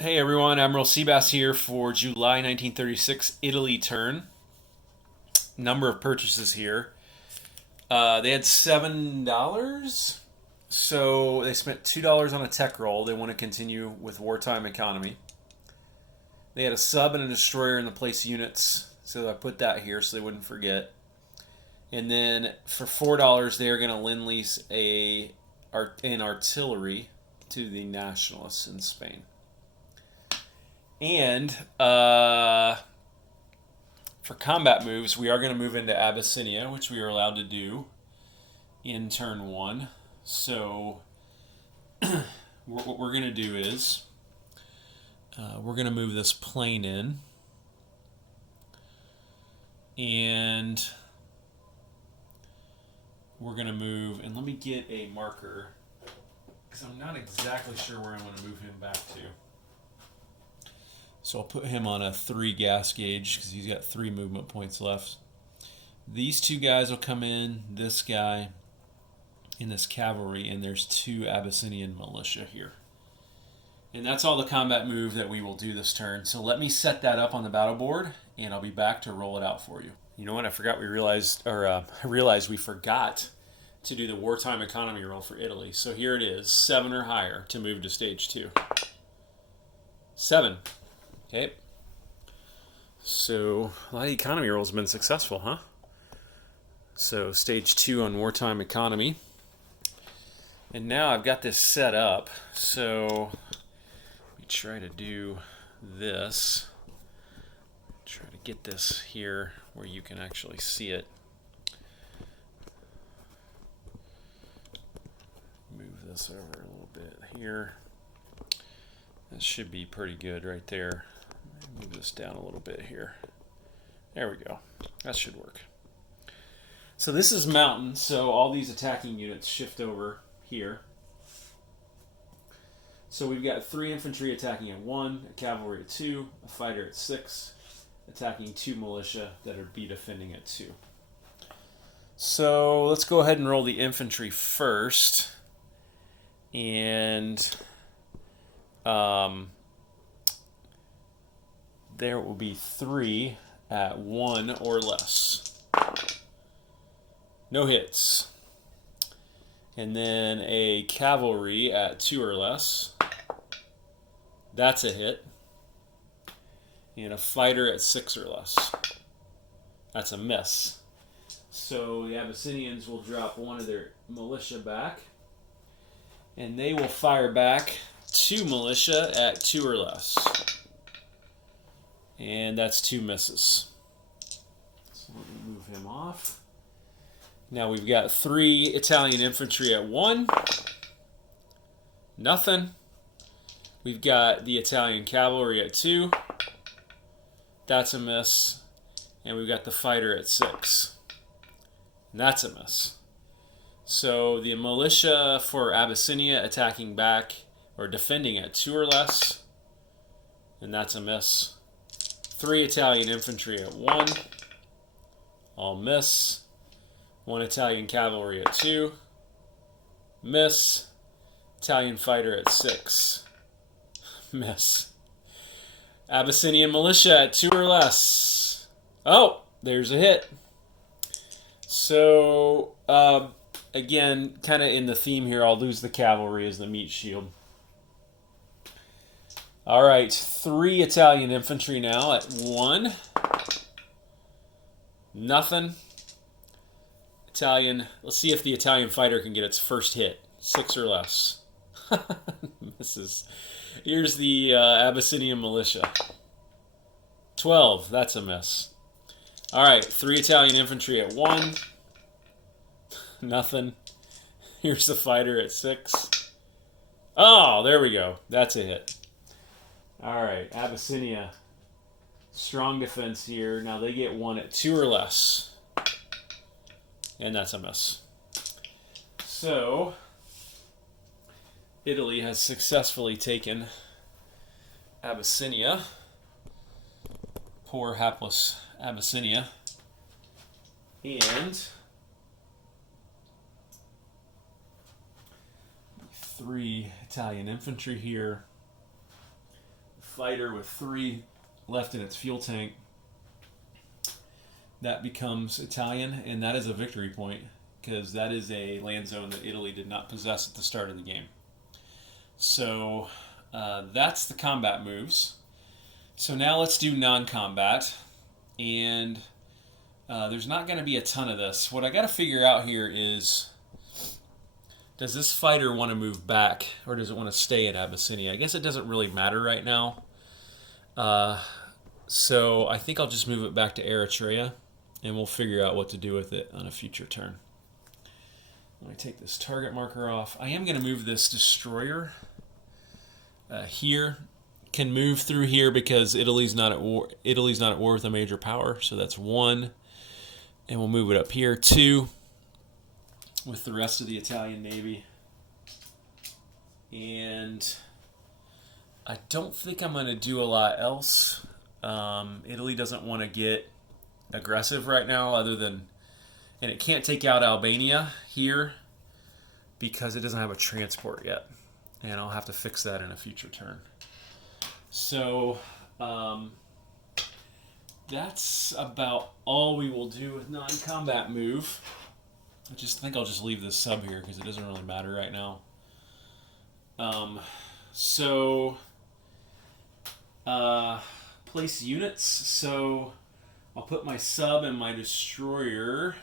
Hey everyone, Admiral Seabass here for July 1936 Italy turn. Number of purchases here. They had $7, so they spent $2 on a tech roll. They want to continue with wartime economy. They had a sub and a destroyer in the place units, so I put that here so they wouldn't forget. And then for $4, they are going to lend lease an artillery to the nationalists in Spain. And for combat moves, we are going to move into Abyssinia, which we are allowed to do in turn one. So, what we're going to do is we're going to move this plane in, and we're going to move. And let me get a marker because I'm not exactly sure where I want to move him back to. So I'll put him on a 3 gas gauge because he's got 3 movement points left. These 2 guys will come in, this guy in this cavalry, and there's 2 Abyssinian militia here. And that's all the combat move that we will do this turn. So let me set that up on the battle board, and I'll be back to roll it out for you. You know what? I realized we forgot to do the wartime economy roll for Italy. So here it is, 7 or higher to move to stage 2. 7. Okay. So a lot of economy rolls have been successful, huh? So stage 2 on wartime economy. And now I've got this set up. So we try to do this. Try to get this here where you can actually see it. Move this over a little bit here. That should be pretty good right there. Move this down a little bit here. There we go. That should work. So this is mountain, so all these attacking units shift over here. So we've got 3 infantry attacking at 1, a cavalry at 2, a fighter at 6, attacking 2 militia that are be defending at 2. So let's go ahead and roll the infantry first. And there will be 3 at 1 or less. No hits. And then a cavalry at 2 or less. That's a hit. And a fighter at 6 or less. That's a miss. So the Abyssinians will drop 1 of their militia back. And they will fire back 2 militia at 2 or less. And that's 2 misses. So let me move him off. Now we've got 3 Italian infantry at 1. Nothing. We've got the Italian cavalry at 2. That's a miss. And we've got the fighter at 6. And that's a miss. So the militia for Abyssinia attacking back or defending at 2 or less. And that's a miss. 3 Italian infantry at 1. All miss. 1 Italian cavalry at 2. Miss. Italian fighter at 6. Miss. Abyssinian militia at 2 or less. Oh, there's a hit. So, again, kind of in the theme here, I'll lose the cavalry as the meat shield. All right, 3 Italian infantry now at 1. Nothing. Italian. Let's see if the Italian fighter can get its first hit. 6 or less. Here's the Abyssinian militia. 12. That's a miss. All right, 3 Italian infantry at 1. Nothing. Here's the fighter at 6. Oh, there we go. That's a hit. All right, Abyssinia. Strong defense here. Now they get 1 at 2 or less. And that's a miss. So, Italy has successfully taken Abyssinia. Poor hapless Abyssinia. And 3 Italian infantry here fighter with 3 left in its fuel tank, that becomes Italian, and that is a victory point because that is a land zone that Italy did not possess at the start of the game. So that's the combat moves. So now let's do non-combat, and there's not going to be a ton of this. What I got to figure out here is, does this fighter want to move back, or does it want to stay at Abyssinia? I guess it doesn't really matter right now. So I think I'll just move it back to Eritrea, and we'll figure out what to do with it on a future turn. Let me take this target marker off. I am going to move this destroyer here. Can move through here because Italy's not at war. Italy's not at war with a major power, so that's 1. And we'll move it up here 2 with the rest of the Italian Navy. And I don't think I'm going to do a lot else. Italy doesn't want to get aggressive right now, other than, and it can't take out Albania here because it doesn't have a transport yet, and I'll have to fix that in a future turn. So that's about all we will do with non-combat move. I just think I'll just leave this sub here because it doesn't really matter right now. Place units. So I'll put my sub and my destroyer.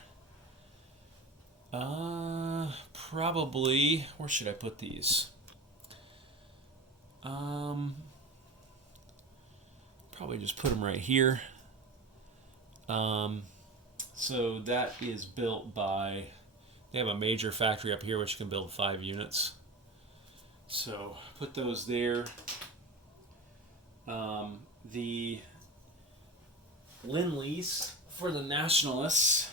Probably, where should I put these? Probably just put them right here. So that is built by, they have a major factory up here which can build 5 units. So put those there. The Lend-Lease for the Nationalists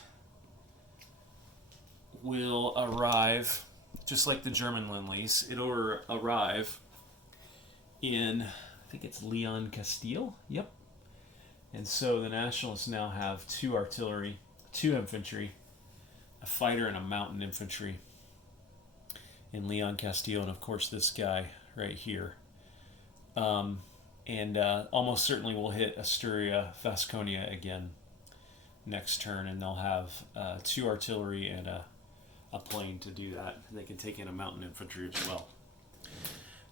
will arrive, just like the German Lend-Lease. It'll arrive in, I think it's Leon Castile. Yep. And so the Nationalists now have 2 artillery, 2 infantry, a fighter, and a mountain infantry in Leon Castile, and of course this guy right here. And almost certainly we'll hit Asturia, Vasconia again next turn, and they'll have 2 artillery and a plane to do that. And they can take in a mountain infantry as well.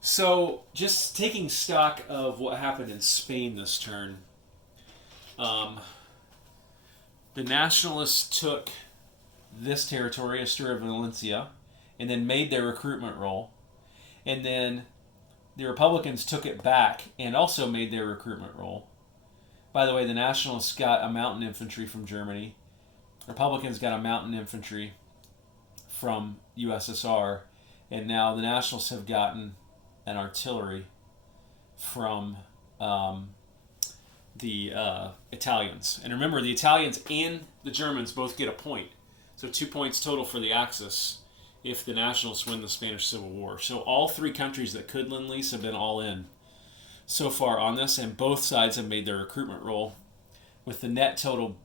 So just taking stock of what happened in Spain this turn, the Nationalists took this territory, Asturias Valencia, and then made their recruitment roll. And then the Republicans took it back and also made their recruitment roll. By the way, the Nationalists got a mountain infantry from Germany. Republicans got a mountain infantry from USSR. And now the Nationalists have gotten an artillery from the Italians. And remember, the Italians and the Germans both get a point. So 2 points total for the Axis if the Nationalists win the Spanish Civil War. So all 3 countries that could Lend-Lease have been all in so far on this, and both sides have made their recruitment roll, with the net total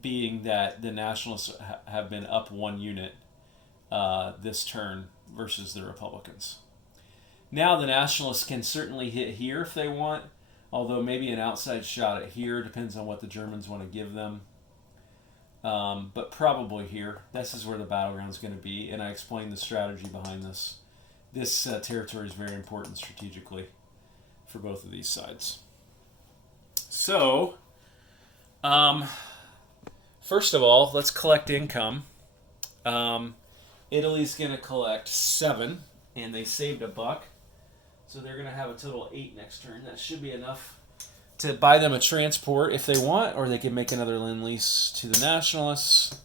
being that the Nationalists have been up 1 unit this turn versus the Republicans. Now the Nationalists can certainly hit here if they want, although maybe an outside shot at here, depends on what the Germans want to give them. But probably here. This is where the battleground is going to be, and I explained the strategy behind this. This territory is very important strategically for both of these sides. So, first of all, let's collect income. Italy's going to collect 7, and they saved $1. So they're going to have a total of 8 next turn. That should be enough to buy them a transport if they want, or they can make another Lend-Lease to the Nationalists.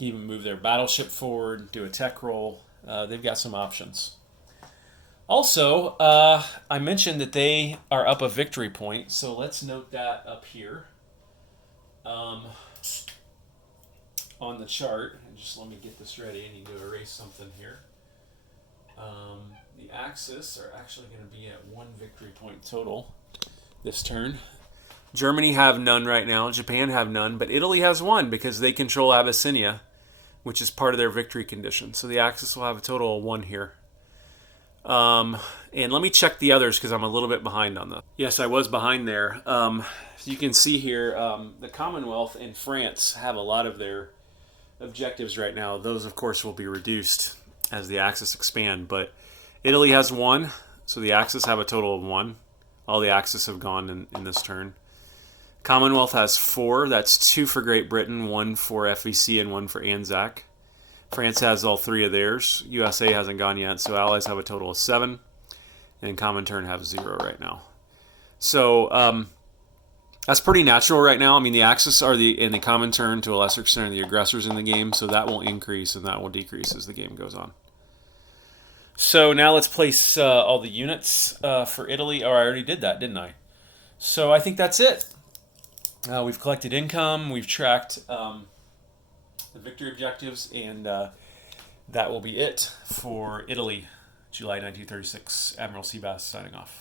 Even move their battleship forward, do a tech roll. They've got some options. Also, I mentioned that they are up a victory point, so let's note that up here on the chart. And just let me get this ready. I need to erase something here. The Axis are actually going to be at 1 victory point total this turn. Germany have none right now. Japan have none, but Italy has 1 because they control Abyssinia, which is part of their victory condition. So the Axis will have a total of 1 here. And let me check the others because I'm a little bit behind on them. Yes, I was behind there. So you can see here, the Commonwealth and France have a lot of their objectives right now. Those, of course, will be reduced as the Axis expand. But Italy has 1, so the Axis have a total of 1. All the Axis have gone in this turn. Commonwealth has 4. That's 2 for Great Britain, 1 for FVC, and 1 for Anzac. France has all 3 of theirs. USA hasn't gone yet, so Allies have a total of 7. And Comintern have 0 right now. So that's pretty natural right now. I mean, the Axis are in the Comintern, to a lesser extent, are the aggressors in the game, so that will increase and that will decrease as the game goes on. So now let's place all the units for Italy. Oh, I already did that, didn't I? So I think that's it. We've collected income, we've tracked the victory objectives, and that will be it for Italy, July 1936. Admiral Seabass signing off.